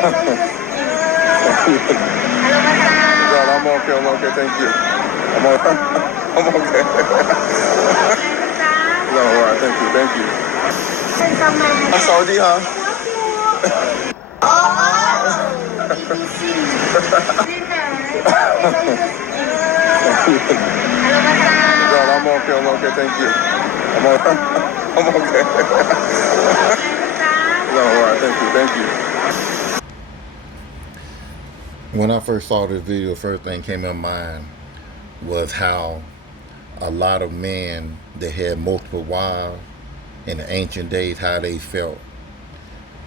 God, I'm okay, thank you. I'm okay. I'm okay. No, all right, thank you. Saudi, huh? God, I'm okay, thank you. I'm okay. I'm okay. No, all right, thank you. When I first saw this video, the first thing came in mind was how a lot of men that had multiple wives in the ancient days, how they felt,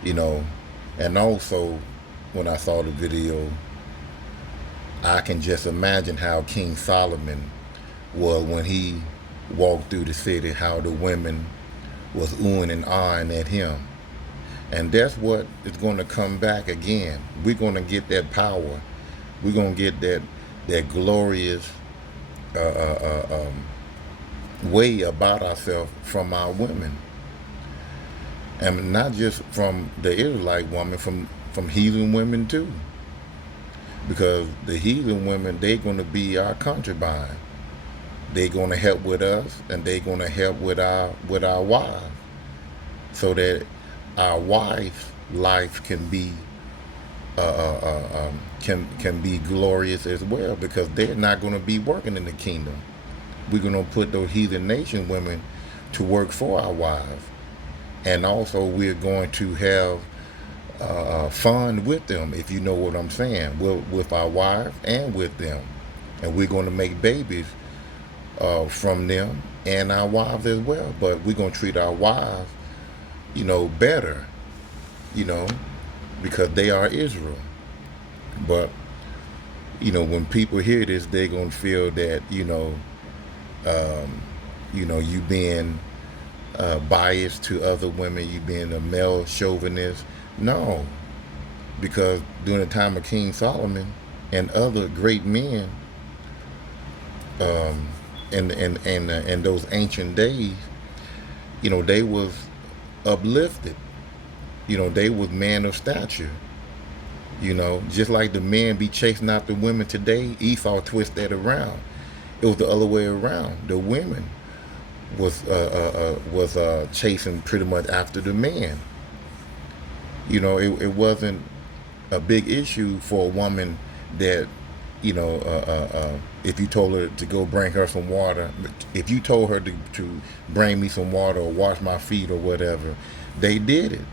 you know. And also, when I saw the video, I can just imagine how King Solomon was when he walked through the city, how the women was oohing and ahhing at him. And that's what is going to come back again. We're going to get that power. We're going to get that glorious way about ourselves from our women. And not just from the Israelite woman, from heathen women too. Because the heathen women, they're going to be our concubine. They're going to help with us, and they're going to help with our wives, so that our wife's life can be can be glorious as well. Because they're not going to be working in the kingdom. We're going to put those heathen nation women to work for our wives, and also we're going to have fun with them, if you know what I'm saying, with our wives and with them. And we're going to make babies from them and our wives as well. But we're going to treat our wives, better, because they are Israel. But, when people hear this, they're going to feel that, you being biased to other women, you being a male chauvinist. No, because during the time of King Solomon and other great men, in those ancient days, they was uplifted. They was men of stature. Just like the men be chasing after women today, Esau twist that around. It was the other way around. The women was chasing pretty much after the men. It wasn't a big issue for a woman that, if you told her to go bring her some water, if you told her to bring me some water or wash my feet or whatever, they did it.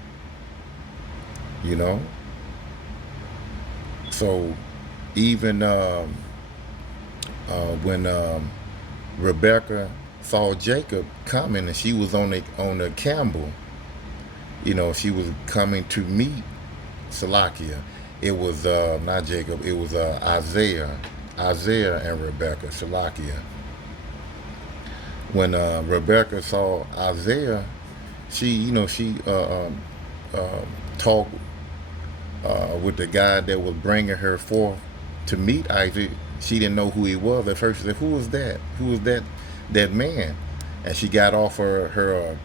So even when Rebecca saw Jacob coming, and she was on a camel, she was coming to meet Salakia. It was not Jacob, it was Isaiah and Rebecca, Salakia. When Rebecca saw Isaiah, she talked with the guy that was bringing her forth to meet Isaac. She didn't know who he was at first. She said, "Who is that? Who is that man?" And she got off her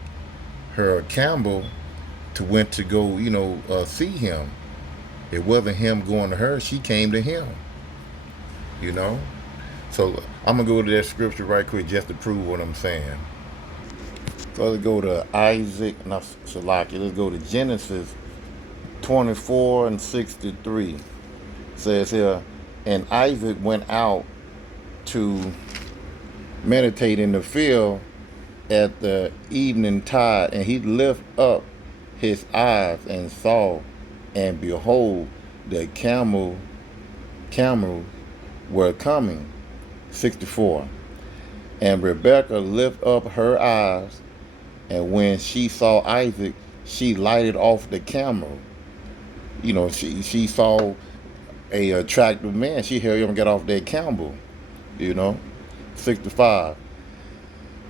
camel to went to go, see him. It wasn't him going to her. She came to him. So I'm gonna go to that scripture right quick just to prove what I'm saying. So let's go to let's go to Genesis 24 and 63. It says here, and Isaac went out to meditate in the field at the evening tide, and he lifted up his eyes and saw, and behold, the camels were coming. 64. And Rebekah lifted up her eyes, and when she saw Isaac, she lighted off the camel. She saw a attractive man. She hurried up and got off that camel. 65.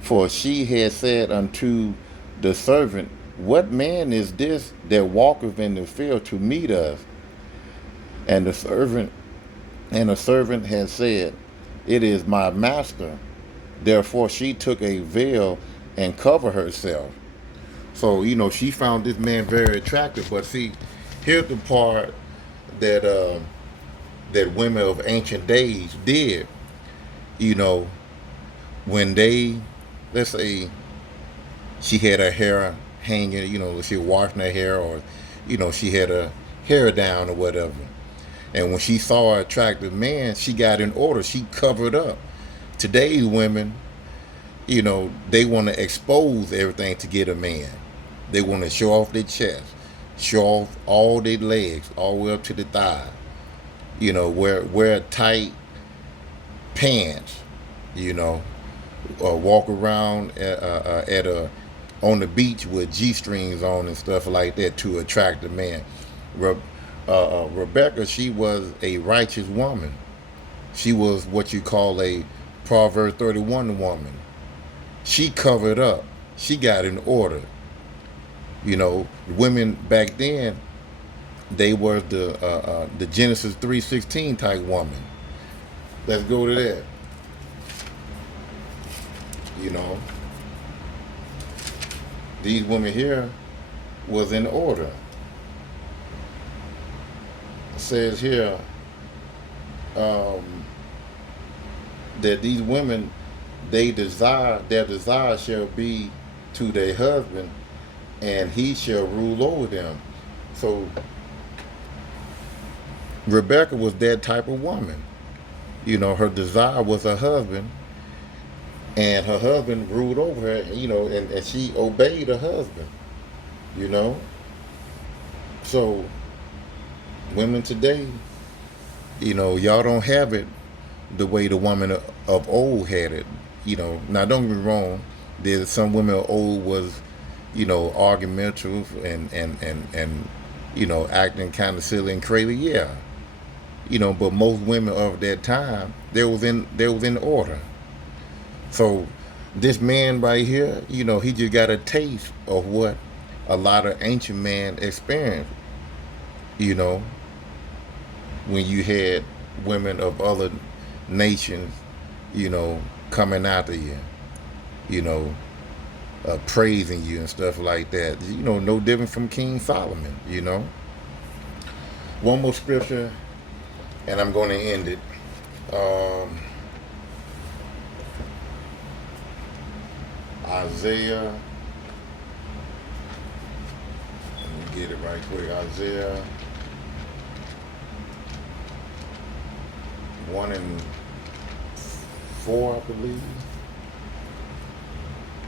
For she had said unto the servant, what man is this that walketh in the field to meet us? And the servant had said, it is my master. Therefore she took a veil and covered herself. So, she found this man very attractive. But see, here's the part that that women of ancient days did. You know, when they, let's say, she had her hair hanging, she was washing her hair, or she had her hair down or whatever. And when she saw an attractive man, she got in order. She covered up. Today's women, they want to expose everything to get a man. They want to show off their chest, show off all their legs, all the way up to the thigh. Wear tight pants. Walk around on the beach with G-strings on and stuff like that to attract a man. Rebecca, she was a righteous woman. She was what you call a Proverb 31 woman. She covered up. She got in order. Women back then, they were the Genesis 3:16 type woman. Let's go to that. These women here was in order. It says here that these women, their desire shall be to their husband, and he shall rule over them. So Rebecca was that type of woman. Her desire was her husband, and her husband ruled over her, and she obeyed her husband, So women today, y'all don't have it the way the woman of old had it. Now don't get me wrong, there's some women of old was, argumentative and acting kind of silly and crazy, yeah. But most women of that time, they was in order. So this man right here, he just got a taste of what a lot of ancient men experienced. When you had women of other nations, coming after you, praising you and stuff like that. No different from King Solomon. One more scripture, and I'm going to end it. Isaiah. Let me get it right quick. Isaiah 1:4, I believe.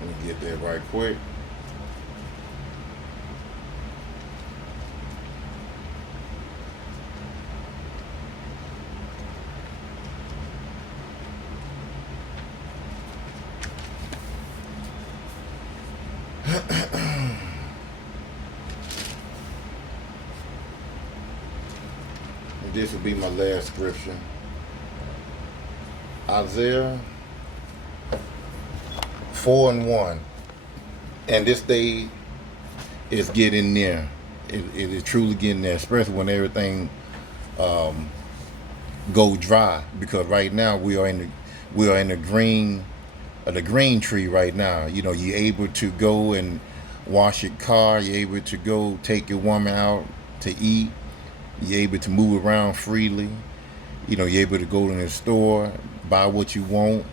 Let me get that right quick. This will be my last scripture. Isaiah 4:1. And this day is getting near. It is truly getting there, especially when everything go dry. Because right now we are in the green tree right now. You're able to go and wash your car. You're able to go take your woman out to eat. You're able to move around freely. You're able to go to the store, buy what you want.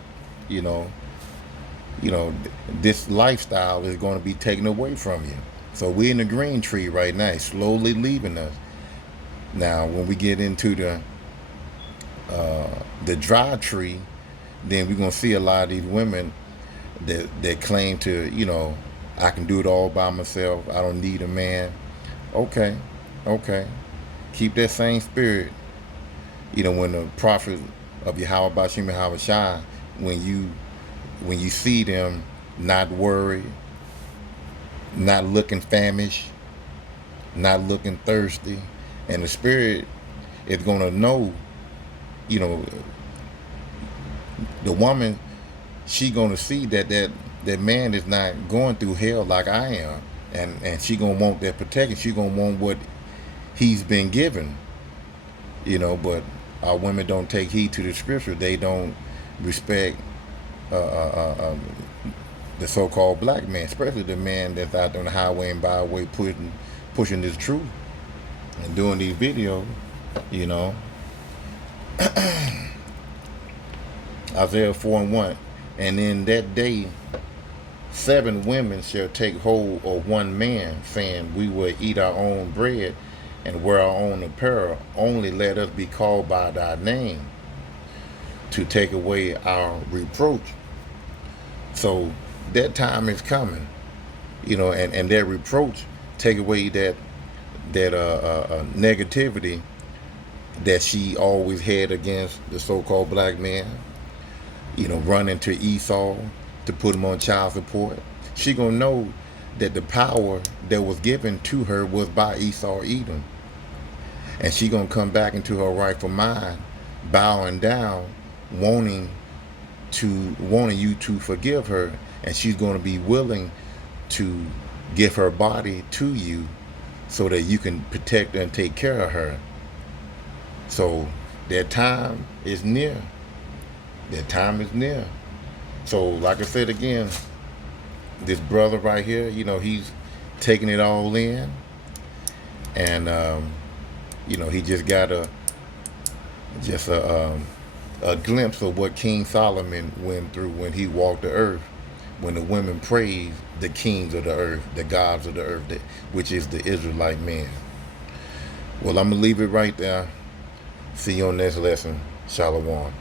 This lifestyle is going to be taken away from you. So we're in the green tree right now. It's slowly leaving us. Now, when we get into the dry tree, then we're going to see a lot of these women that claim to, I can do it all by myself. I don't need a man. Okay. Keep that same spirit. When the prophet of Yahweh Bashim Yahweh Shai, when you see them not worried, not looking famished, not looking thirsty, and the spirit is going to know, the woman, she going to see that man is not going through hell like I am, and she going to want that protection. She going to want what he's been given, but our women don't take heed to the scripture. They don't respect the so-called black man, especially the man that's out on the highway and byway pushing this truth and doing these videos. You know, Isaiah 4:1. And in that day, 7 women shall take hold of one man, saying, we will eat our own bread and wear our own apparel. Only let us be called by thy name to take away our reproach. So that time is coming, and that reproach take away that negativity that she always had against the so-called black man. Running to Esau to put him on child support. She gonna know that the power that was given to her was by Esau Edom, and she gonna come back into her rightful mind, bowing down, wanting you to forgive her, and she's gonna be willing to give her body to you so that you can protect and take care of her. So that time is near. That time is near. So, like I said again, this brother right here, he's taking it all in, and he just got a glimpse of what King Solomon went through when he walked the earth, when the women praised the kings of the earth, the gods of the earth, which is the Israelite man. Well, I'm gonna leave it right there. See you on next lesson. Shalom.